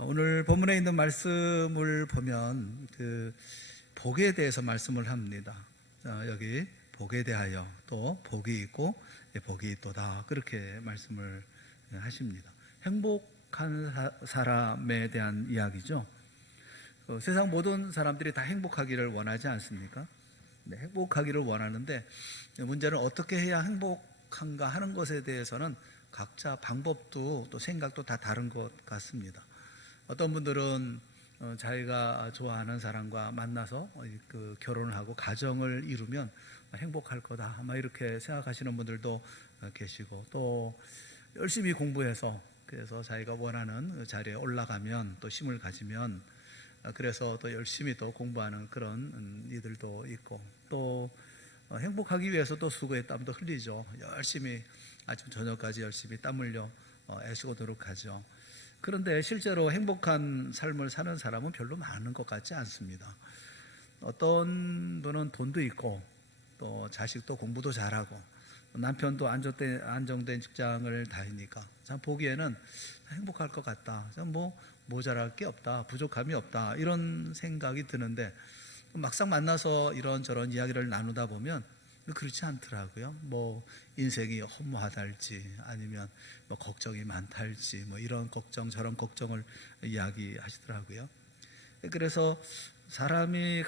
오늘 본문에 있는 말씀을 보면 복에 대해서 말씀을 합니다. 여기 복에 대하여 또 복이 있고 복이 있도다, 그렇게 말씀을 하십니다. 행복한 사람에 대한 이야기죠. 세상 모든 사람들이 다 행복하기를 원하지 않습니까? 네, 행복하기를 원하는데 문제는 어떻게 해야 행복한가 하는 것에 대해서는 각자 방법도 또 생각도 다 다른 것 같습니다. 어떤 분들은 자기가 좋아하는 사람과 만나서 결혼을 하고 가정을 이루면 행복할 거다, 아마 이렇게 생각하시는 분들도 계시고, 또 열심히 공부해서 그래서 자기가 원하는 자리에 올라가면 또 힘을 가지면 그래서 또 열심히 또 공부하는 그런 이들도 있고, 또 행복하기 위해서 또 수고의 땀도 흘리죠. 열심히 아침 저녁까지 열심히 땀 흘려 애쓰고 노력하죠. 그런데 실제로 행복한 삶을 사는 사람은 별로 많은 것 같지 않습니다. 어떤 분은 돈도 있고 또 자식도 공부도 잘하고 남편도 안정된 직장을 다니니까 참 보기에는 행복할 것 같다, 참 모자랄 게 없다, 부족함이 없다, 이런 생각이 드는데 막상 만나서 이런저런 이야기를 나누다 보면 그렇지 않더라고요. 인생이 허무하달지 아니면 걱정이 많달지 이런 걱정 저런 걱정을 이야기하시더라고요. 그래서 사람이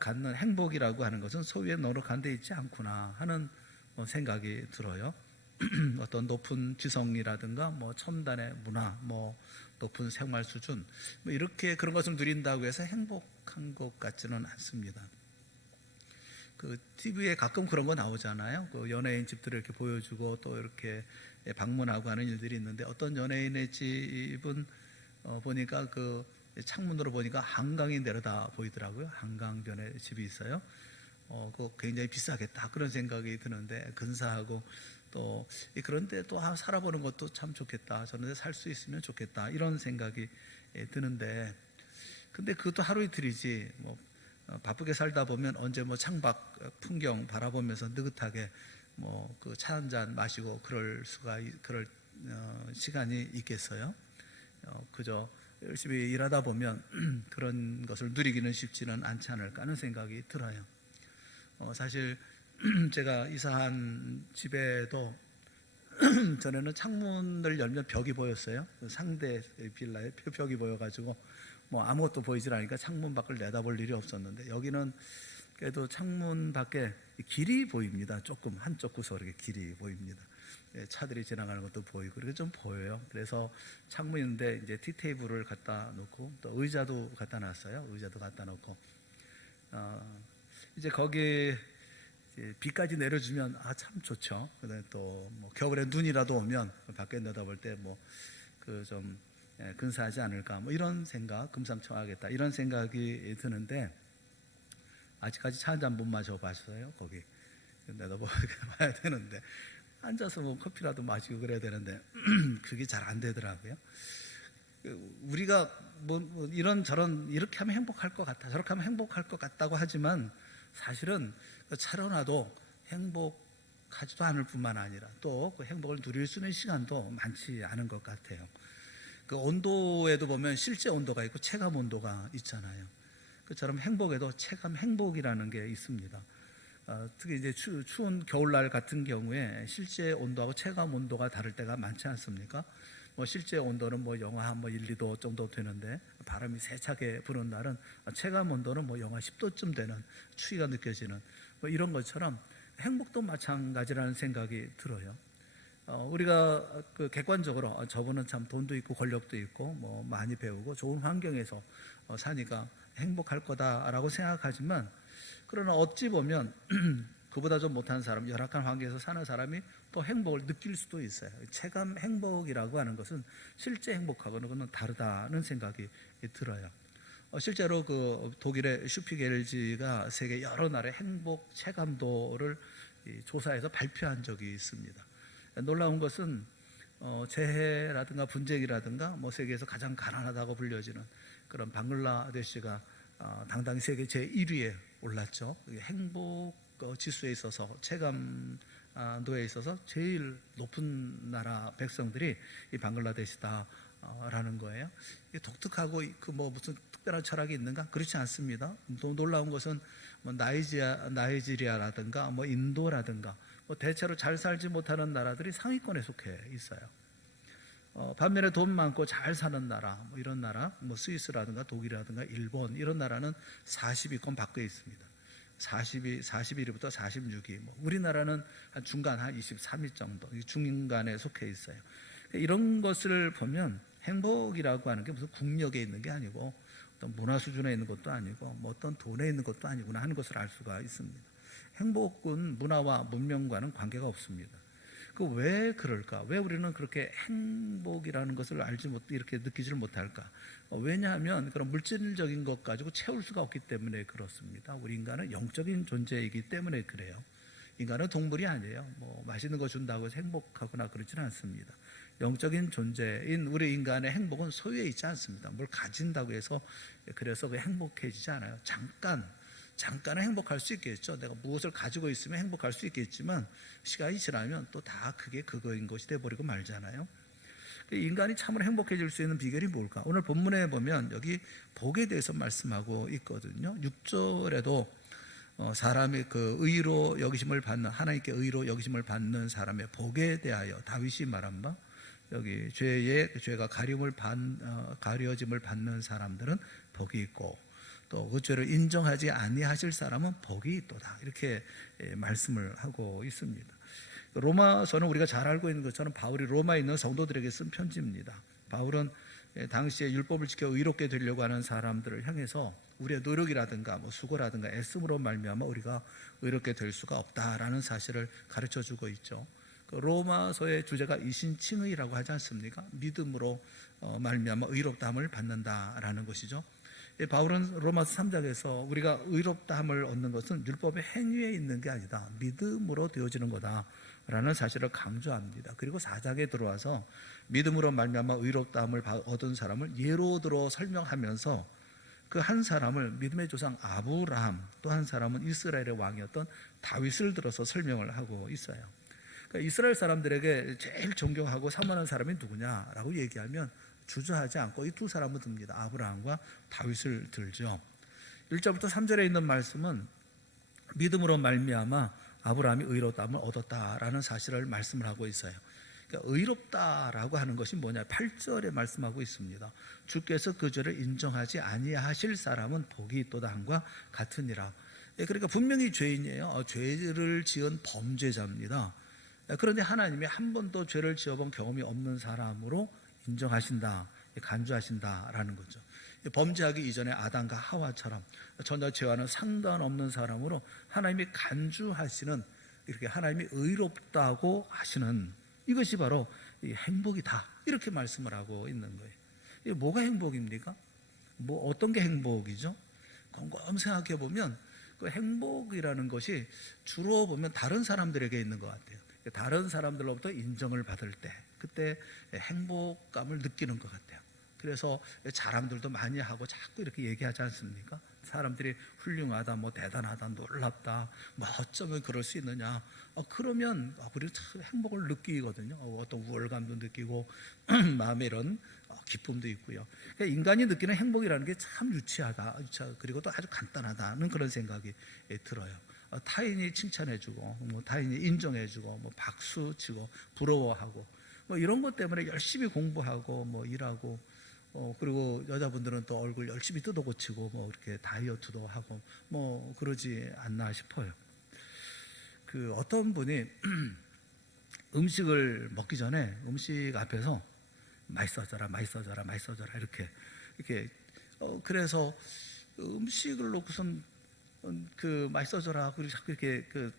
갖는 행복이라고 하는 것은 소위에 노력한 데 있지 않구나 하는 생각이 들어요. 어떤 높은 지성이라든가 첨단의 문화, 높은 생활 수준, 이렇게 그런 것을 누린다고 해서 행복한 것 같지는 않습니다. TV에 가끔 그런 거 나오잖아요. 연예인 집들을 이렇게 보여주고 또 이렇게 방문하고 하는 일들이 있는데, 어떤 연예인의 집은 보니까 창문으로 보니까 한강이 내려다 보이더라고요. 한강변에 집이 있어요. 그거 굉장히 비싸겠다, 그런 생각이 드는데, 근사하고 또 그런데 또 살아보는 것도 참 좋겠다, 저런 데 살 수 있으면 좋겠다, 이런 생각이 드는데, 근데 그것도 하루 이틀이지 바쁘게 살다 보면 언제 창밖 풍경 바라보면서 느긋하게 차 한 잔 마시고 그럴 시간이 있겠어요? 그저 열심히 일하다 보면 그런 것을 누리기는 쉽지는 않지 않을까 하는 생각이 들어요. 사실 제가 이사한 집에도 전에는 창문을 열면 벽이 보였어요. 상대 빌라에 벽이 보여가지고 아무것도 보이질 않으니까 창문 밖을 내다볼 일이 없었는데, 여기는 그래도 창문 밖에 길이 보입니다. 조금 한쪽 구석에 길이 보입니다. 차들이 지나가는 것도 보이고 그렇게 좀 보여요. 그래서 창문인데 이제 티테이블을 갖다 놓고 또 의자도 갖다 놨어요. 의자도 갖다 놓고 이제 거기 비까지 내려주면 참 좋죠. 그다음에 또 겨울에 눈이라도 오면 밖에 내다볼 때 좀 근사하지 않을까, 이런 생각, 금상첨화하겠다, 이런 생각이 드는데, 아직까지 차 한 잔 못 마셔봤어요. 거기 내다봐야 되는데, 앉아서 커피라도 마시고 그래야 되는데 그게 잘 안 되더라고요. 우리가 이런저런 이렇게 하면 행복할 것 같다, 저렇게 하면 행복할 것 같다고 하지만 사실은 차려놔도 행복하지도 않을 뿐만 아니라 또 행복을 누릴 수 있는 시간도 많지 않은 것 같아요. 온도에도 보면 실제 온도가 있고 체감 온도가 있잖아요. 그처럼 행복에도 체감 행복이라는 게 있습니다. 특히 이제 추운 겨울날 같은 경우에 실제 온도하고 체감 온도가 다를 때가 많지 않습니까? 실제 온도는 영하 1, 2도 정도 되는데 바람이 세차게 부는 날은 체감 온도는 영하 10도쯤 되는 추위가 느껴지는 이런 것처럼 행복도 마찬가지라는 생각이 들어요. 우리가 객관적으로 저분은 참 돈도 있고 권력도 있고 많이 배우고 좋은 환경에서 사니까 행복할 거다라고 생각하지만, 그러나 어찌 보면 그보다 좀 못한 사람, 열악한 환경에서 사는 사람이 또 행복을 느낄 수도 있어요. 체감 행복이라고 하는 것은 실제 행복하고는 다르다는 생각이 들어요. 실제로 독일의 슈피겔지가 세계 여러 나라의 행복 체감도를 조사해서 발표한 적이 있습니다. 놀라운 것은 재해라든가 분쟁이라든가 세계에서 가장 가난하다고 불려지는 그런 방글라데시가 당당히 세계 제1위에 올랐죠. 행복 지수에 있어서, 체감도에 있어서 제일 높은 나라 백성들이 이 방글라데시다 라는 거예요. 이게 독특하고 그 뭐 무슨 특별한 철학이 있는가? 그렇지 않습니다. 또 놀라운 것은 뭐 나이지리아라든가 뭐 인도라든가 뭐 대체로 잘 살지 못하는 나라들이 상위권에 속해 있어요. 반면에 돈 많고 잘 사는 나라, 뭐 이런 나라, 뭐 스위스라든가 독일이라든가 일본 이런 나라는 40위권 밖에 있습니다. 41위부터 46위. 뭐 우리나라는 한 중간 한 23위 정도, 중간에 속해 있어요. 이런 것을 보면 행복이라고 하는 게 무슨 국력에 있는 게 아니고 어떤 문화 수준에 있는 것도 아니고 뭐 어떤 돈에 있는 것도 아니구나 하는 것을 알 수가 있습니다. 행복은 문화와 문명과는 관계가 없습니다. 그 왜 그럴까? 왜 우리는 그렇게 행복이라는 것을 알지 못 이렇게 느끼지를 못할까? 왜냐하면 그런 물질적인 것 가지고 채울 수가 없기 때문에 그렇습니다. 우리 인간은 영적인 존재이기 때문에 그래요. 인간은 동물이 아니에요. 뭐 맛있는 거 준다고 해서 행복하거나 그렇지는 않습니다. 영적인 존재인 우리 인간의 행복은 소유에 있지 않습니다. 뭘 가진다고 해서 그래서 행복해지지 않아요. 잠깐은 행복할 수 있겠죠. 내가 무엇을 가지고 있으면 행복할 수 있겠지만 시간이 지나면 또 다 그게 그거인 것이 돼버리고 말잖아요. 인간이 참으로 행복해질 수 있는 비결이 뭘까? 오늘 본문에 보면 여기 복에 대해서 말씀하고 있거든요. 6절에도 사람의 그 의로 여기심을 받는, 하나님께 의로 여기심을 받는 사람의 복에 대하여 다윗이 말한 바, 여기 죄가 가려짐을 받는 사람들은 복이 있고 또 그 죄를 인정하지 아니하실 사람은 복이 있도다, 이렇게 말씀을 하고 있습니다. 로마서는 우리가 잘 알고 있는 것처럼 바울이 로마에 있는 성도들에게 쓴 편지입니다. 바울은 당시에 율법을 지켜 의롭게 되려고 하는 사람들을 향해서 우리의 노력이라든가 뭐 수고라든가 애씀으로 말미암아 우리가 의롭게 될 수가 없다라는 사실을 가르쳐주고 있죠. 로마서의 주제가 이신칭의라고 하지 않습니까? 믿음으로 말미암아 의롭다함을 받는다라는 것이죠. 바울은 로마서 3장에서 우리가 의롭다함을 얻는 것은 율법의 행위에 있는 게 아니다, 믿음으로 되어지는 거다라는 사실을 강조합니다. 그리고 4장에 들어와서 믿음으로 말미암아 의롭다함을 얻은 사람을 예로 들어 설명하면서 그 한 사람을 믿음의 조상 아브라함, 또 한 사람은 이스라엘의 왕이었던 다윗을 들어서 설명을 하고 있어요. 그러니까 이스라엘 사람들에게 제일 존경하고 사모하는 사람이 누구냐라고 얘기하면 주저하지 않고 이 두 사람을 듭니다. 아브라함과 다윗을 들죠. 1절부터 3절에 있는 말씀은 믿음으로 말미암아 아브라함이 의롭다함을 얻었다라는 사실을 말씀을 하고 있어요. 그러니까 의롭다라고 하는 것이 뭐냐? 8절에 말씀하고 있습니다. 주께서 그 죄를 인정하지 아니하실 사람은 복이 있도다 함과 같으니라. 그러니까 분명히 죄인이에요. 죄를 지은 범죄자입니다. 그런데 하나님이 한 번도 죄를 지어본 경험이 없는 사람으로 인정하신다, 간주하신다라는 거죠. 범죄하기 이전에 아담과 하와처럼 전혀 죄와는 상관없는 사람으로 하나님이 간주하시는, 이렇게 하나님이 의롭다고 하시는 이것이 바로 이 행복이다, 이렇게 말씀을 하고 있는 거예요. 이게 뭐가 행복입니까? 뭐 어떤 게 행복이죠? 곰곰 생각해 보면 그 행복이라는 것이 주로 보면 다른 사람들에게 있는 것 같아요. 다른 사람들로부터 인정을 받을 때 그때 행복감을 느끼는 것 같아요. 그래서 자랑들도 많이 하고 자꾸 이렇게 얘기하지 않습니까? 사람들이 훌륭하다, 뭐 대단하다, 놀랍다, 뭐 어쩌면 그럴 수 있느냐, 그러면 우리는 참 행복을 느끼거든요. 어떤 우월감도 느끼고 마음에 이런 기쁨도 있고요. 그러니까 인간이 느끼는 행복이라는 게 참 유치하다, 그리고 또 아주 간단하다는 그런 생각이 들어요. 타인이 칭찬해주고, 뭐 타인이 인정해주고, 뭐 박수치고, 부러워하고, 뭐 이런 것 때문에 열심히 공부하고, 뭐 일하고, 그리고 여자분들은 또 얼굴 열심히 뜯어고치고, 뭐 이렇게 다이어트도 하고, 뭐 그러지 않나 싶어요. 그 어떤 분이 음식을 먹기 전에 음식 앞에서 맛있어져라, 맛있어져라, 맛있어져라 이렇게 그래서 음식을 놓고선 그 맛있어져라 그리고 자꾸 이렇게 그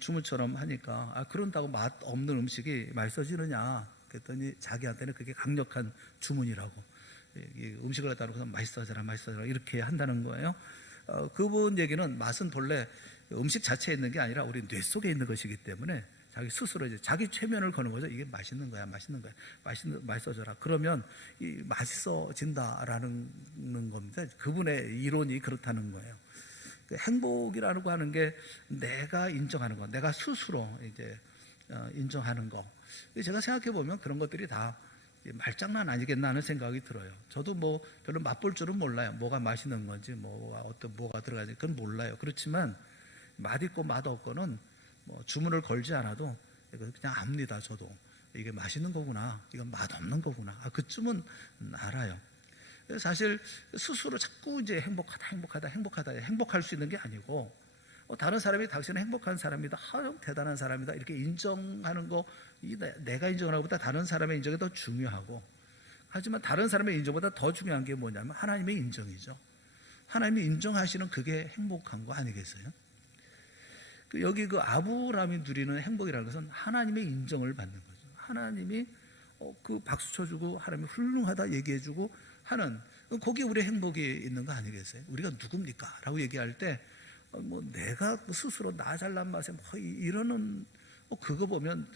주문처럼 하니까 그런다고 맛 없는 음식이 맛있어지느냐 그랬더니 자기한테는 그게 강력한 주문이라고, 음식을 갖다 놓고서 맛있어져라, 맛있어져라 이렇게 한다는 거예요. 그분 얘기는 맛은 본래 음식 자체에 있는 게 아니라 우리 뇌 속에 있는 것이기 때문에 자기 스스로 이제 자기 최면을 거는 거죠. 이게 맛있는 거야, 맛있는 거야, 맛있어져라. 그러면 이 맛있어진다라는 겁니다. 그분의 이론이 그렇다는 거예요. 행복이라고 하는 게 내가 인정하는 거, 내가 스스로 이제 인정하는 거. 제가 생각해 보면 그런 것들이 다 말장난 아니겠나 하는 생각이 들어요. 저도 뭐 별로 맛볼 줄은 몰라요. 뭐가 맛있는 건지, 뭐가 들어가는지 그건 몰라요. 그렇지만 맛있고 맛없고는 뭐 주문을 걸지 않아도 그냥 압니다. 저도 이게 맛있는 거구나, 이건 맛없는 거구나. 그쯤은 알아요. 사실 스스로 자꾸 이제 행복할 수 있는 게 아니고, 다른 사람이 당신은 행복한 사람이다, 대단한 사람이다 이렇게 인정하는 거, 내가 인정하는 것보다 다른 사람의 인정이 더 중요하고, 하지만 다른 사람의 인정보다 더 중요한 게 뭐냐면 하나님의 인정이죠. 하나님이 인정하시는 그게 행복한 거 아니겠어요? 여기 그 아브라함이 누리는 행복이라는 것은 하나님의 인정을 받는 거죠. 하나님이 그 박수 쳐주고 하나님이 훌륭하다 얘기해주고 하는, 거기에 우리의 행복이 있는 거 아니겠어요? 우리가 누굽니까? 라고 얘기할 때 내가 스스로 나 잘난 맛에 이러는 그거 보면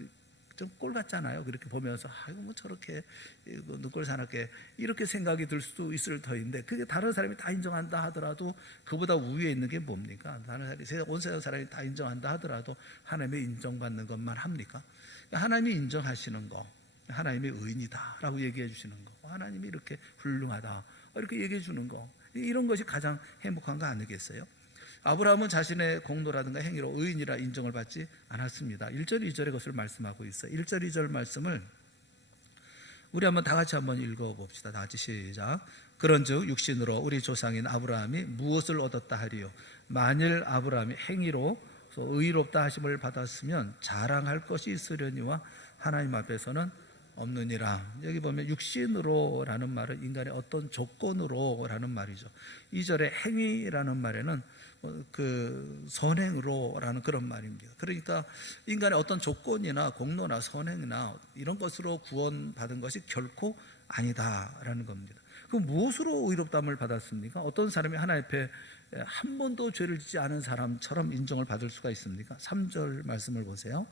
좀 꼴 같잖아요. 그렇게 보면서 저렇게 눈꼴 사납게 이렇게 생각이 들 수도 있을 터인데, 그게 다른 사람이 다 인정한다 하더라도 그보다 우위에 있는 게 뭡니까? 다른 사람이, 온 세상 사람이 다 인정한다 하더라도 하나님의 인정받는 것만 합니까? 하나님이 인정하시는 거, 하나님의 의인이다 라고 얘기해 주시는 거, 하나님이 이렇게 훌륭하다 이렇게 얘기해 주는 거, 이런 것이 가장 행복한 거 아니겠어요? 아브라함은 자신의 공로라든가 행위로 의인이라 인정을 받지 않았습니다. 1절 2절의 것을 말씀하고 있어요. 1절 2절 말씀을 우리 다 같이 한번 읽어봅시다. 다 같이 시작. 그런즉 육신으로 우리 조상인 아브라함이 무엇을 얻었다 하리요? 만일 아브라함이 행위로 의롭다 하심을 받았으면 자랑할 것이 있으려니와 하나님 앞에서는 없느니라. 여기 보면 육신으로라는 말은 인간의 어떤 조건으로라는 말이죠. 2절의 행위라는 말에는 그 선행으로라는 그런 말입니다. 그러니까 인간의 어떤 조건이나 공로나 선행이나 이런 것으로 구원받은 것이 결코 아니다라는 겁니다. 그럼 무엇으로 의롭다함을 받았습니까? 어떤 사람이 하나님 앞에 한 번도 죄를 짓지 않은 사람처럼 인정을 받을 수가 있습니까? 3절 말씀을 보세요.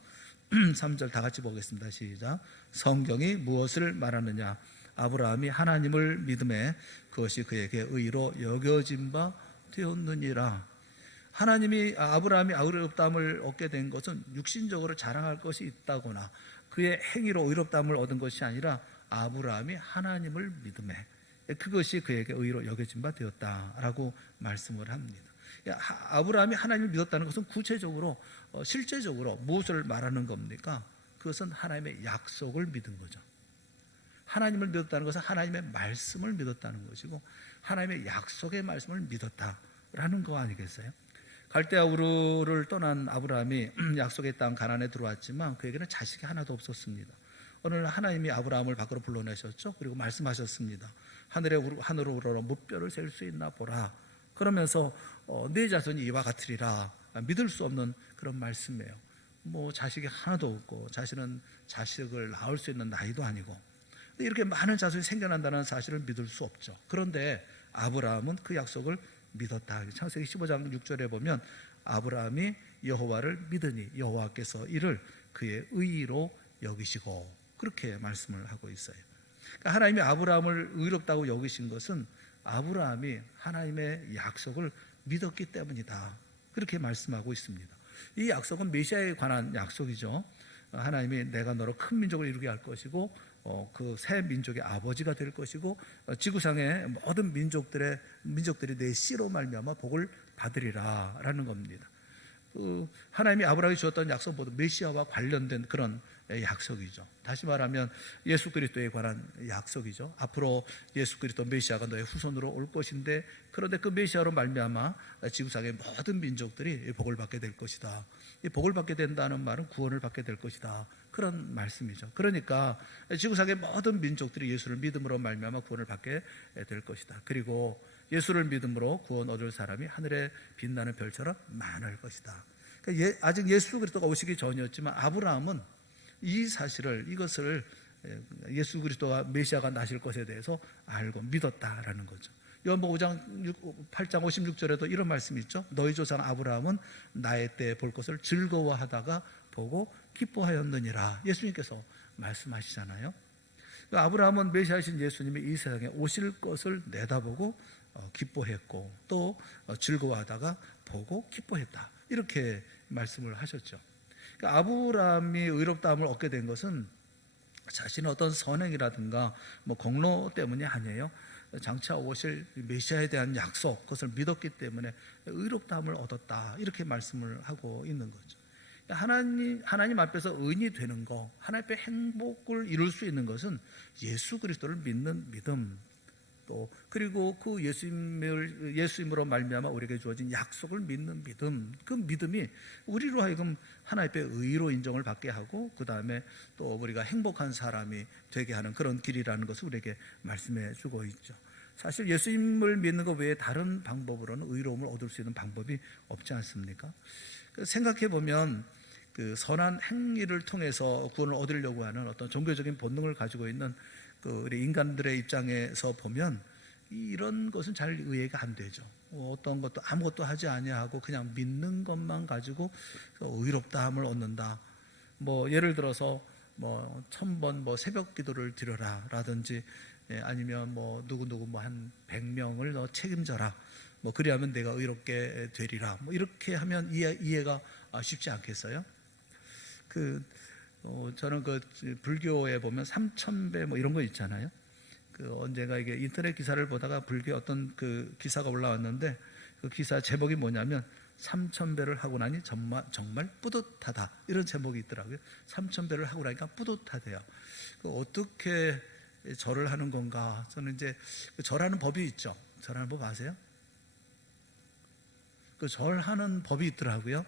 3절 다 같이 보겠습니다. 시작. 성경이 무엇을 말하느냐? 아브라함이 하나님을 믿음에 그것이 그에게 의로 여겨진 바 되었느니라. 아브라함이 의롭다함을 얻게 된 것은 육신적으로 자랑할 것이 있다거나 그의 행위로 의롭다함을 얻은 것이 아니라 아브라함이 하나님을 믿음에 그것이 그에게 의로 여겨진 바 되었다라고 말씀을 합니다. 아브라함이 하나님을 믿었다는 것은 구체적으로 실제적으로 무엇을 말하는 겁니까? 그것은 하나님의 약속을 믿은 거죠. 하나님을 믿었다는 것은 하나님의 말씀을 믿었다는 것이고, 하나님의 약속의 말씀을 믿었다라는 거 아니겠어요? 갈대아 우르를 떠난 아브라함이 약속의 땅 가나안에 들어왔지만 그에게는 자식이 하나도 없었습니다. 어느 날 하나님이 아브라함을 밖으로 불러내셨죠. 그리고 말씀하셨습니다. 하늘로 우러러 무뼈를 셀 수 있나 보라. 그러면서 네 자손이 이와 같으리라. 믿을 수 없는 그런 말씀이에요. 자식이 하나도 없고 자신은 자식을 낳을 수 있는 나이도 아니고 이렇게 많은 자손이 생겨난다는 사실을 믿을 수 없죠. 그런데 아브라함은 그 약속을 믿었다. 창세기 15장 6절에 보면 아브라함이 여호와를 믿으니 여호와께서 이를 그의 의로 여기시고 그렇게 말씀을 하고 있어요. 그러니까 하나님이 아브라함을 의롭다고 여기신 것은 아브라함이 하나님의 약속을 믿었기 때문이다. 그렇게 말씀하고 있습니다. 이 약속은 메시아에 관한 약속이죠. 하나님이 내가 너로 큰 민족을 이루게 할 것이고 그 새 민족의 아버지가 될 것이고 지구상의 모든 민족들이 내 씨로 말미암아 복을 받으리라 라는 겁니다. 하나님이 아브라함에게 주었던 약속 모두 메시아와 관련된 그런 약속이죠. 다시 말하면 예수 그리스도에 관한 약속이죠. 앞으로 예수 그리스도 메시아가 너의 후손으로 올 것인데, 그런데 그 메시아로 말미암아 지구상의 모든 민족들이 복을 받게 될 것이다. 이 복을 받게 된다는 말은 구원을 받게 될 것이다. 그런 말씀이죠. 그러니까 지구상의 모든 민족들이 예수를 믿음으로 말미암아 구원을 받게 될 것이다. 그리고 예수를 믿음으로 구원 얻을 사람이 하늘에 빛나는 별처럼 많을 것이다. 그러니까 아직 예수 그리스도가 오시기 전이었지만 아브라함은 이것을 예수 그리스도가 메시아가 나실 것에 대해서 알고 믿었다라는 거죠. 요한복음 8장 56절에도 이런 말씀이 있죠. 너희 조상 아브라함은 나의 때에 볼 것을 즐거워하다가 보고 기뻐하였느니라. 예수님께서 말씀하시잖아요. 아브라함은 메시아이신 예수님이 이 세상에 오실 것을 내다보고 기뻐했고 또 즐거워하다가 보고 기뻐했다. 이렇게 말씀을 하셨죠. 그러니까 아브라함이 의롭다함을 얻게 된 것은 자신의 어떤 선행이라든가 뭐 공로 때문이 아니에요. 장차 오실 메시아에 대한 약속, 그것을 믿었기 때문에 의롭다함을 얻었다, 이렇게 말씀을 하고 있는 거죠. 하나님 앞에서 의인이 되는 거, 하나님 앞에 행복을 이룰 수 있는 것은 예수 그리스도를 믿는 믿음, 또 그리고 그 예수님으로 말미암아 우리에게 주어진 약속을 믿는 믿음, 그 믿음이 우리로 하여금 하나님 앞에 의로 인정을 받게 하고, 그 다음에 또 우리가 행복한 사람이 되게 하는 그런 길이라는 것을 우리에게 말씀해 주고 있죠. 사실 예수님을 믿는 것 외에 다른 방법으로는 의로움을 얻을 수 있는 방법이 없지 않습니까? 생각해 보면 그 선한 행위를 통해서 구원을 얻으려고 하는 어떤 종교적인 본능을 가지고 있는 그 우리 인간들의 입장에서 보면 이런 것은 잘 이해가 안 되죠. 어떤 것도 아무것도 하지 아니하고 그냥 믿는 것만 가지고 의롭다함을 얻는다. 뭐 예를 들어서 뭐 1000번 뭐 새벽 기도를 드려라 라든지, 아니면 뭐 누구 뭐 한 100명을 너 책임져라, 뭐 그리하면 내가 의롭게 되리라, 뭐 이렇게 하면 이해가 쉽지 않겠어요? 저는 그 불교에 보면 3000배 뭐 이런 거 있잖아요. 언젠가 이게 인터넷 기사를 보다가 불교 어떤 그 기사가 올라왔는데, 그 기사 제목이 뭐냐면 3000배를 하고 나니 정말 뿌듯하다, 이런 제목이 있더라고요. 3000배를 하고 나니까 뿌듯하대요. 어떻게 절을 하는 건가? 저는 이제 절하는 법이 있죠. 절하는 법 아세요? 그 절하는 법이 있더라고요.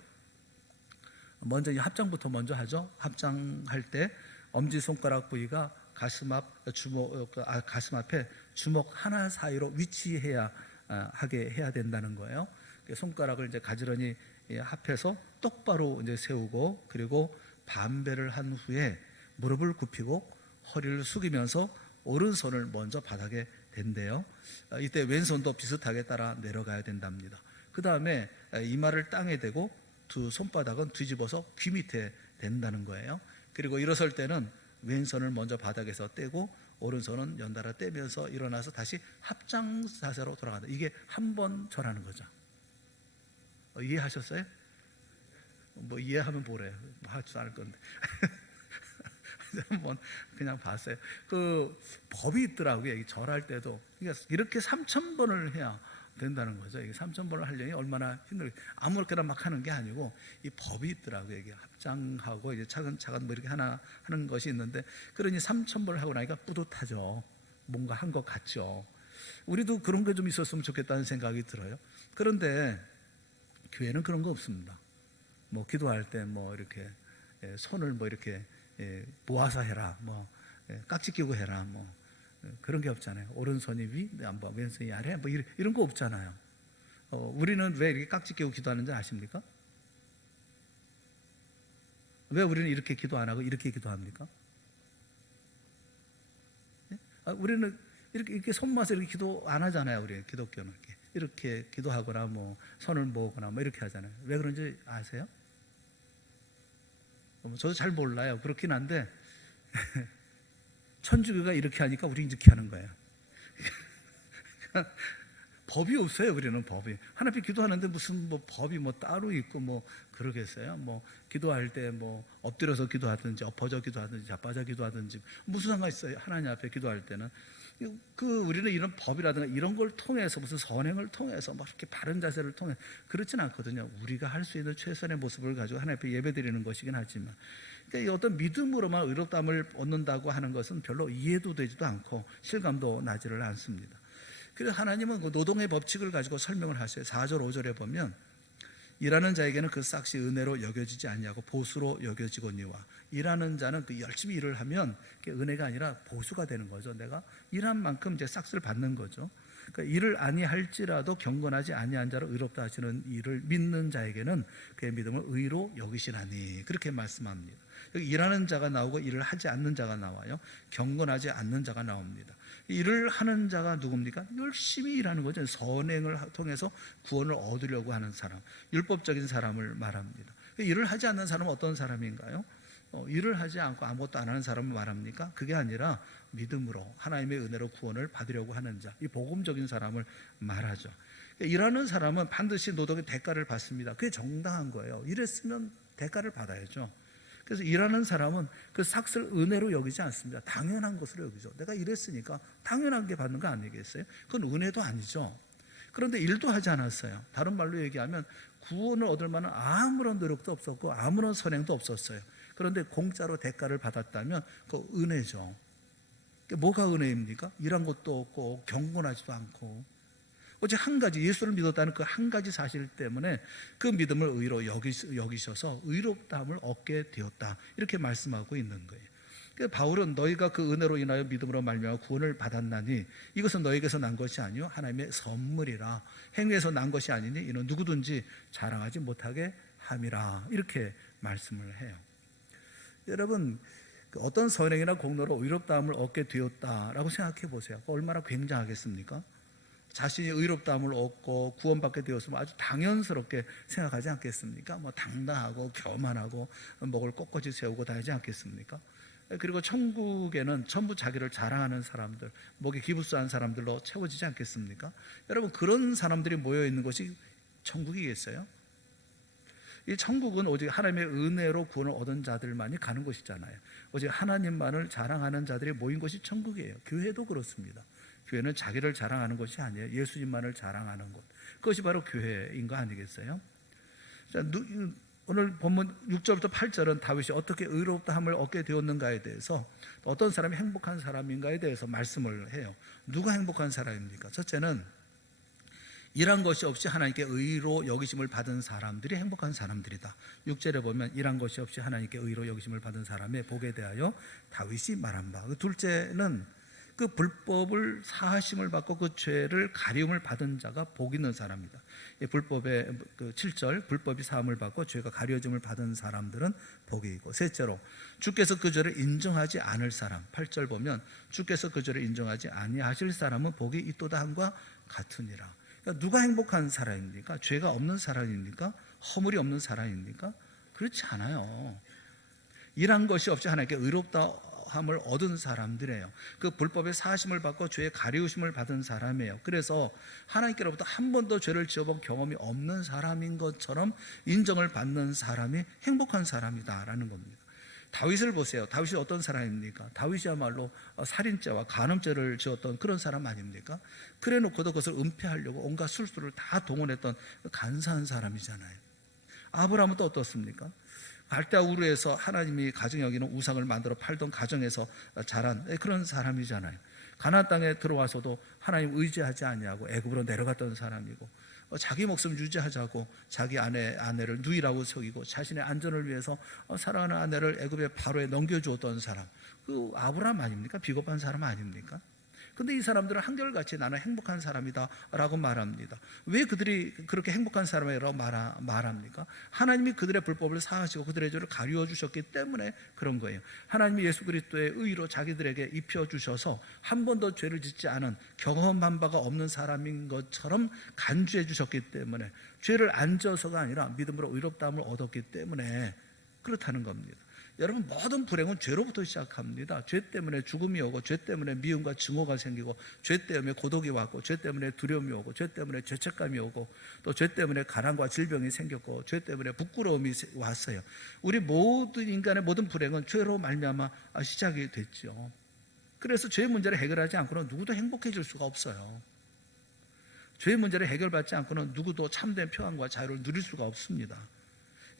먼저 이 합장부터 먼저 하죠. 합장할 때 엄지손가락 부위가 가슴 앞에 주먹 하나 사이로 위치해야 하게 해야 된다는 거예요. 손가락을 이제 가지런히 합해서 똑바로 이제 세우고, 그리고 반배를 한 후에 무릎을 굽히고 허리를 숙이면서 오른손을 먼저 바닥에 댄대요. 이때 왼손도 비슷하게 따라 내려가야 된답니다. 그 다음에 이마를 땅에 대고 두 손바닥은 뒤집어서 귀 밑에 댄다는 거예요. 그리고 일어설 때는 왼손을 먼저 바닥에서 떼고 오른손은 연달아 떼면서 일어나서 다시 합장 자세로 돌아간다. 이게 한 번 절하는 거죠. 이해하셨어요? 뭐 이해하면 뭐래요? 뭐 하지도 않을 건데. 한번 그냥 봤어요. 그 법이 있더라고요. 절할 때도 이렇게 3000번을 해야 된다는 거죠. 이게 3000번을 하려니 얼마나 힘들게, 아무렇게나 막 하는 게 아니고 이 법이 있더라고요. 이게 합장하고 이제 차근차근 뭐 이렇게 하나 하는 것이 있는데, 그러니 3000번을 하고 나니까 뿌듯하죠. 뭔가 한 것 같죠. 우리도 그런 게 좀 있었으면 좋겠다는 생각이 들어요. 그런데 교회는 그런 거 없습니다. 뭐 기도할 때 뭐 이렇게 손을 뭐 이렇게 모아서 해라, 뭐 깍지 끼고 해라, 뭐 그런 게 없잖아요. 오른손이 위, 뭐 왼손이 아래, 뭐 이런 거 없잖아요. 우리는 왜 이렇게 깍지 끼고 기도하는지 아십니까? 왜 우리는 이렇게 기도 안 하고 이렇게 기도합니까? 우리는 이렇게 손 모아서 이렇게 기도 안 하잖아요. 우리 기독교는 이렇게 기도하거나 뭐 손을 모으거나 뭐 이렇게 하잖아요. 왜 그런지 아세요? 저도 잘 몰라요. 그렇긴 한데 천주교가 이렇게 하니까 우리 이렇게 하는 거예요. 법이 없어요. 우리는 법이. 하나님 앞에 기도하는데 무슨 뭐 법이 뭐 따로 있고 뭐 그러겠어요? 뭐 기도할 때 뭐 엎드려서 기도하든지 엎어져 기도하든지 자빠져 기도하든지 무슨 상관 있어요? 하나님 앞에 기도할 때는 우리는 이런 법이라든가 이런 걸 통해서, 무슨 선행을 통해서 막 이렇게 바른 자세를 통해 그렇진 않거든요. 우리가 할 수 있는 최선의 모습을 가지고 하나님 앞에 예배드리는 것이긴 하지만, 그러니까 어떤 믿음으로만 의롭다함을 얻는다고 하는 것은 별로 이해도 되지도 않고 실감도 나지를 않습니다. 그래서 하나님은 그 노동의 법칙을 가지고 설명을 하셔요. 4절 5절에 보면 일하는 자에게는 그 싹이 은혜로 여겨지지 아니하고 보수로 여겨지거니와, 일하는 자는 그 열심히 일을 하면 그게 은혜가 아니라 보수가 되는 거죠. 내가 일한 만큼 이제 싹을 받는 거죠. 그러니까 일을 아니할지라도 경건하지 아니한 자로 의롭다 하시는 일을 믿는 자에게는 그의 믿음을 의로 여기시나니, 그렇게 말씀합니다. 여기 일하는 자가 나오고 일을 하지 않는 자가 나와요. 경건하지 않는 자가 나옵니다. 일을 하는 자가 누굽니까? 열심히 일하는 거죠. 선행을 통해서 구원을 얻으려고 하는 사람, 율법적인 사람을 말합니다. 일을 하지 않는 사람은 어떤 사람인가요? 일을 하지 않고 아무것도 안 하는 사람을 말합니까? 그게 아니라 믿음으로 하나님의 은혜로 구원을 받으려고 하는 자, 이 복음적인 사람을 말하죠. 일하는 사람은 반드시 노동의 대가를 받습니다. 그게 정당한 거예요. 일했으면 대가를 받아야죠. 그래서 일하는 사람은 그 삭슬 은혜로 여기지 않습니다. 당연한 것으로 여기죠. 내가 일했으니까 당연하게 받는 거 아니겠어요? 그건 은혜도 아니죠. 그런데 일도 하지 않았어요. 다른 말로 얘기하면 구원을 얻을 만한 아무런 노력도 없었고 아무런 선행도 없었어요. 그런데 공짜로 대가를 받았다면 그 은혜죠. 뭐가 은혜입니까? 일한 것도 없고 경건하지도 않고 오직 한 가지, 예수를 믿었다는 그 한 가지 사실 때문에 그 믿음을 의로 여기셔서 의롭다함을 얻게 되었다, 이렇게 말씀하고 있는 거예요. 바울은 너희가 그 은혜로 인하여 믿음으로 말미암아 구원을 받았나니 이것은 너희에게서 난 것이 아니요 하나님의 선물이라. 행위에서 난 것이 아니니 이는 누구든지 자랑하지 못하게 함이라, 이렇게 말씀을 해요. 여러분, 어떤 선행이나 공로로 의롭다함을 얻게 되었다라고 생각해 보세요. 얼마나 굉장하겠습니까? 자신이 의롭다함을 얻고 구원받게 되었으면 아주 당연스럽게 생각하지 않겠습니까? 뭐 당당하고 교만하고 목을 꼿꼿이 세우고 다니지 않겠습니까? 그리고 천국에는 전부 자기를 자랑하는 사람들, 목이 기부스한 사람들로 채워지지 않겠습니까? 여러분, 그런 사람들이 모여 있는 것이 천국이겠어요? 이 천국은 오직 하나님의 은혜로 구원을 얻은 자들만이 가는 곳이잖아요. 오직 하나님만을 자랑하는 자들이 모인 곳이 천국이에요. 교회도 그렇습니다. 교회는 자기를 자랑하는 것이 아니에요. 예수님만을 자랑하는 것, 그것이 바로 교회인 거 아니겠어요? 자, 오늘 본문 6절부터 8절은 다윗이 어떻게 의롭다함을 얻게 되었는가에 대해서, 어떤 사람이 행복한 사람인가에 대해서 말씀을 해요. 누가 행복한 사람입니까? 첫째는 일한 것이 없이 하나님께 의로 여기심을 받은 사람들이 행복한 사람들이다. 6절에 보면 일한 것이 없이 하나님께 의로 여기심을 받은 사람의 복에 대하여 다윗이 말한 바. 둘째는 그 불법을 사하심을 받고 그 죄를 가리움을 받은 자가 복 있는 사람이다. 불법의 7절, 불법이 사함을 받고 죄가 가려짐을 받은 사람들은 복이 있고, 셋째로 주께서 그 죄를 인정하지 않을 사람, 8절 보면 주께서 그 죄를 인정하지 아니하실 사람은 복이 있도다 함과 같으니라. 그러니까 누가 행복한 사람입니까? 죄가 없는 사람입니까? 허물이 없는 사람입니까? 그렇지 않아요. 일한 것이 없이 하나님께 의롭다함을 얻은 사람들이에요. 그 불법의 사하심을 받고 죄의 가리우심을 받은 사람이에요. 그래서 하나님께로부터 한 번도 죄를 지어본 경험이 없는 사람인 것처럼 인정을 받는 사람이 행복한 사람이다라는 겁니다. 다윗을 보세요. 다윗이 어떤 사람입니까? 다윗이야말로 살인죄와 간음죄를 지었던 그런 사람 아닙니까? 그래 놓고도 그것을 은폐하려고 온갖 술수를 다 동원했던 간사한 사람이잖아요. 아브라함은 또 어떻습니까? 갈대아 우르에서 하나님이 가정 여기는 우상을 만들어 팔던 가정에서 자란 그런 사람이잖아요. 가나안 땅에 들어와서도 하나님 의지하지 아니하고 애굽으로 내려갔던 사람이고, 자기 목숨 유지하자고 자기 아내를 누이라고 속이고 자신의 안전을 위해서 사랑하는 아내를 애굽의 바로에 넘겨주었던 사람, 그 아브라함 아닙니까? 비겁한 사람 아닙니까? 근데 이 사람들은 한결같이 나는 행복한 사람이다 라고 말합니다. 왜 그들이 그렇게 행복한 사람이라고 말합니까? 하나님이 그들의 불법을 사하시고 그들의 죄를 가리워 주셨기 때문에 그런 거예요. 하나님이 예수 그리스도의 의로 자기들에게 입혀주셔서 한 번도 죄를 짓지 않은 경험한 바가 없는 사람인 것처럼 간주해 주셨기 때문에, 죄를 안 지어서가 아니라 믿음으로 의롭다함을 얻었기 때문에 그렇다는 겁니다. 여러분, 모든 불행은 죄로부터 시작합니다. 죄 때문에 죽음이 오고, 죄 때문에 미움과 증오가 생기고, 죄 때문에 고독이 왔고, 죄 때문에 두려움이 오고, 죄 때문에 죄책감이 오고, 또 죄 때문에 가난과 질병이 생겼고, 죄 때문에 부끄러움이 왔어요. 우리 모든 인간의 모든 불행은 죄로 말미암아 시작이 됐죠. 그래서 죄 문제를 해결하지 않고는 누구도 행복해질 수가 없어요. 죄 문제를 해결받지 않고는 누구도 참된 평안과 자유를 누릴 수가 없습니다.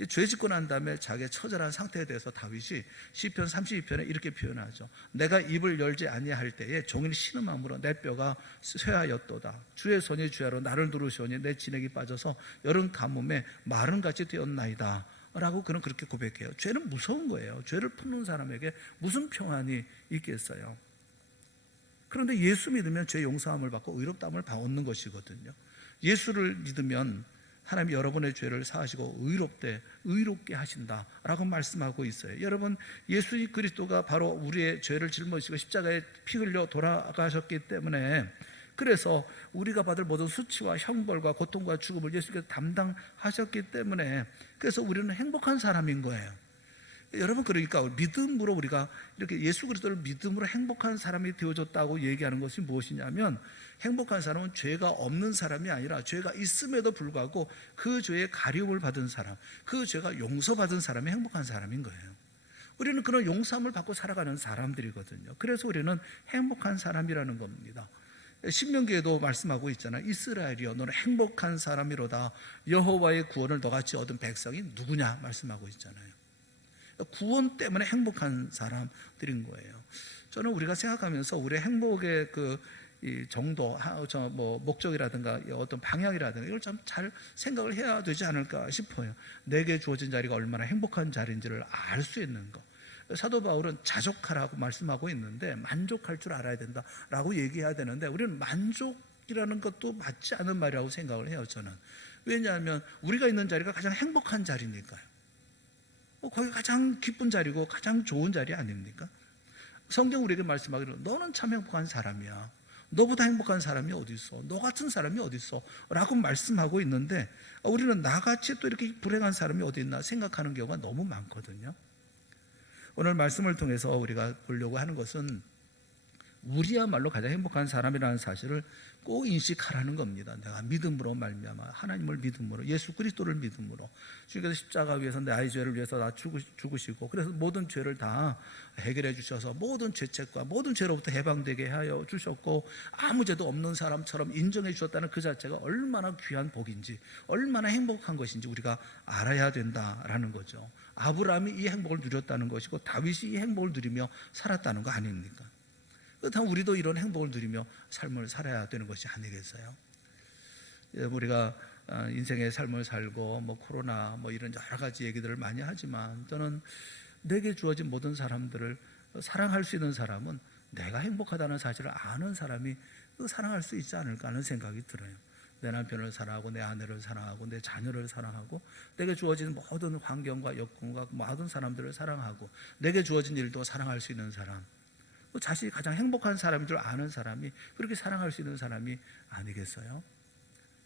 죄 짓고 난 다음에 자기의 처절한 상태에 대해서 다윗이 시편 32편에 이렇게 표현하죠. 내가 입을 열지 아니할 때에 종일 신음함으로 내 뼈가 쇠하였도다. 주의 손이 주야로 나를 누르시오니 내 진액이 빠져서 여름 가뭄에 마른같이 되었나이다 라고 그는 그렇게 고백해요. 죄는 무서운 거예요. 죄를 품는 사람에게 무슨 평안이 있겠어요? 그런데 예수 믿으면 죄 용서함을 받고 의롭다함을 얻는 것이거든요. 예수를 믿으면 하나님이 여러분의 죄를 사하시고 의롭게 하신다라고 말씀하고 있어요. 여러분, 예수 그리스도가 바로 우리의 죄를 짊어지고 십자가에 피 흘려 돌아가셨기 때문에, 그래서 우리가 받을 모든 수치와 형벌과 고통과 죽음을 예수께서 담당하셨기 때문에, 그래서 우리는 행복한 사람인 거예요. 여러분, 그러니까 믿음으로 우리가 이렇게 예수 그리스도를 믿음으로 행복한 사람이 되어졌다고 얘기하는 것이 무엇이냐면, 행복한 사람은 죄가 없는 사람이 아니라 죄가 있음에도 불구하고 그 죄의 가리움을 받은 사람, 그 죄가 용서받은 사람이 행복한 사람인 거예요. 우리는 그런 용서함을 받고 살아가는 사람들이거든요. 그래서 우리는 행복한 사람이라는 겁니다. 신명기에도 말씀하고 있잖아요. 이스라엘이여 너는 행복한 사람이로다. 여호와의 구원을 너같이 얻은 백성이 누구냐 말씀하고 있잖아요. 구원 때문에 행복한 사람들인 거예요. 저는 우리가 생각하면서 우리의 행복의 이 정도, 목적이라든가 어떤 방향이라든가 이걸 좀 잘 생각을 해야 되지 않을까 싶어요. 내게 주어진 자리가 얼마나 행복한 자리인지를 알 수 있는 거. 사도 바울은 자족하라고 말씀하고 있는데 만족할 줄 알아야 된다라고 얘기해야 되는데 우리는 만족이라는 것도 맞지 않은 말이라고 생각을 해요. 저는. 왜냐하면 우리가 있는 자리가 가장 행복한 자리니까요. 거기 가장 기쁜 자리고 가장 좋은 자리 아닙니까? 성경 우리에게 말씀하기로 너는 참 행복한 사람이야. 너보다 행복한 사람이 어디 있어? 너 같은 사람이 어디 있어? 라고 말씀하고 있는데 우리는 나같이 또 이렇게 불행한 사람이 어디 있나 생각하는 경우가 너무 많거든요. 오늘 말씀을 통해서 우리가 보려고 하는 것은 우리야말로 가장 행복한 사람이라는 사실을 꼭 인식하라는 겁니다. 내가 믿음으로 말미암아 하나님을 믿음으로 예수 그리스도를 믿음으로 주께서 십자가 위에서 나의 죄를 위해서 나 죽으시고 그래서 모든 죄를 다 해결해 주셔서 모든 죄책과 모든 죄로부터 해방되게 하여 주셨고 아무 죄도 없는 사람처럼 인정해 주셨다는 그 자체가 얼마나 귀한 복인지 얼마나 행복한 것인지 우리가 알아야 된다라는 거죠. 아브라함이 이 행복을 누렸다는 것이고 다윗이 이 행복을 누리며 살았다는 거 아닙니까? 그렇다면 우리도 이런 행복을 누리며 삶을 살아야 되는 것이 아니겠어요? 우리가 인생의 삶을 살고 코로나 이런 여러 가지 얘기들을 많이 하지만 저는 내게 주어진 모든 사람들을 사랑할 수 있는 사람은 내가 행복하다는 사실을 아는 사람이 사랑할 수 있지 않을까 하는 생각이 들어요. 내 남편을 사랑하고 내 아내를 사랑하고 내 자녀를 사랑하고 내게 주어진 모든 환경과 여건과 모든 사람들을 사랑하고 내게 주어진 일도 사랑할 수 있는 사람, 자신이 가장 행복한 사람인 줄 아는 사람이 그렇게 사랑할 수 있는 사람이 아니겠어요?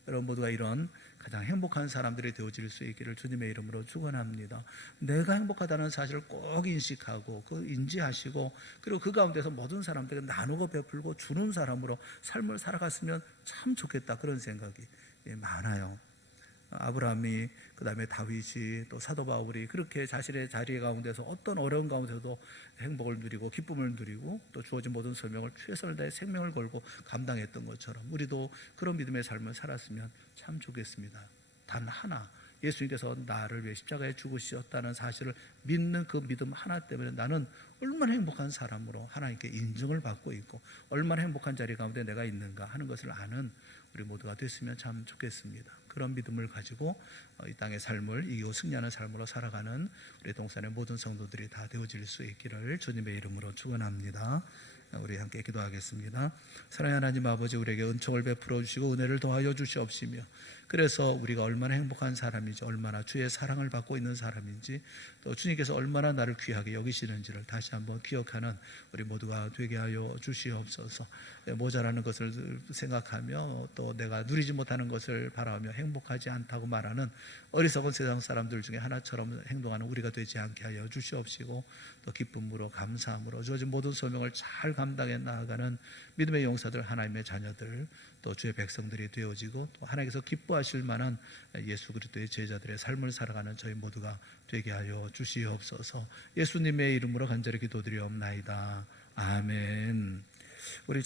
여러분 모두가 이런 가장 행복한 사람들이 되어질 수 있기를 주님의 이름으로 축원합니다. 내가 행복하다는 사실을 꼭 인식하고 인지하시고 그리고 그 가운데서 모든 사람들에게 나누고 베풀고 주는 사람으로 삶을 살아갔으면 참 좋겠다 그런 생각이 많아요. 아브라함이 그다음에 다윗이 또 사도 바울이 그렇게 자신의 자리 가운데서 어떤 어려운 가운데서도 행복을 누리고 기쁨을 누리고 또 주어진 모든 소명을 최선을 다해 생명을 걸고 감당했던 것처럼 우리도 그런 믿음의 삶을 살았으면 참 좋겠습니다. 단 하나, 예수님께서 나를 위해 십자가에 죽으셨다는 사실을 믿는 그 믿음 하나 때문에 나는 얼마나 행복한 사람으로 하나님께 인정을 받고 있고 얼마나 행복한 자리 가운데 내가 있는가 하는 것을 아는 우리 모두가 됐으면 참 좋겠습니다. 그런 믿음을 가지고 이 땅의 삶을 이기고 승리하는 삶으로 살아가는 우리 동산의 모든 성도들이 다 되어질 수 있기를 주님의 이름으로 축원합니다. 우리 함께 기도하겠습니다. 사랑하는 하나님 아버지, 우리에게 은총을 베풀어 주시고 은혜를 더하여 주시옵시며 그래서 우리가 얼마나 행복한 사람인지 얼마나 주의 사랑을 받고 있는 사람인지 또 주님께서 얼마나 나를 귀하게 여기시는지를 다시 한번 기억하는 우리 모두가 되게 하여 주시옵소서. 모자라는 것을 생각하며 또 내가 누리지 못하는 것을 바라며 행복하지 않다고 말하는 어리석은 세상 사람들 중에 하나처럼 행동하는 우리가 되지 않게 하여 주시옵시고 또 기쁨으로 감사함으로 주어진 모든 소명을 잘 감당해 나아가는 믿음의 용사들, 하나님의 자녀들 또 주의 백성들이 되어지고 또 하나님께서 기뻐하실 만한 예수 그리스도의 제자들의 삶을 살아가는 저희 모두가 되게 하여 주시옵소서. 예수님의 이름으로 간절히 기도드리옵나이다. 아멘. 우리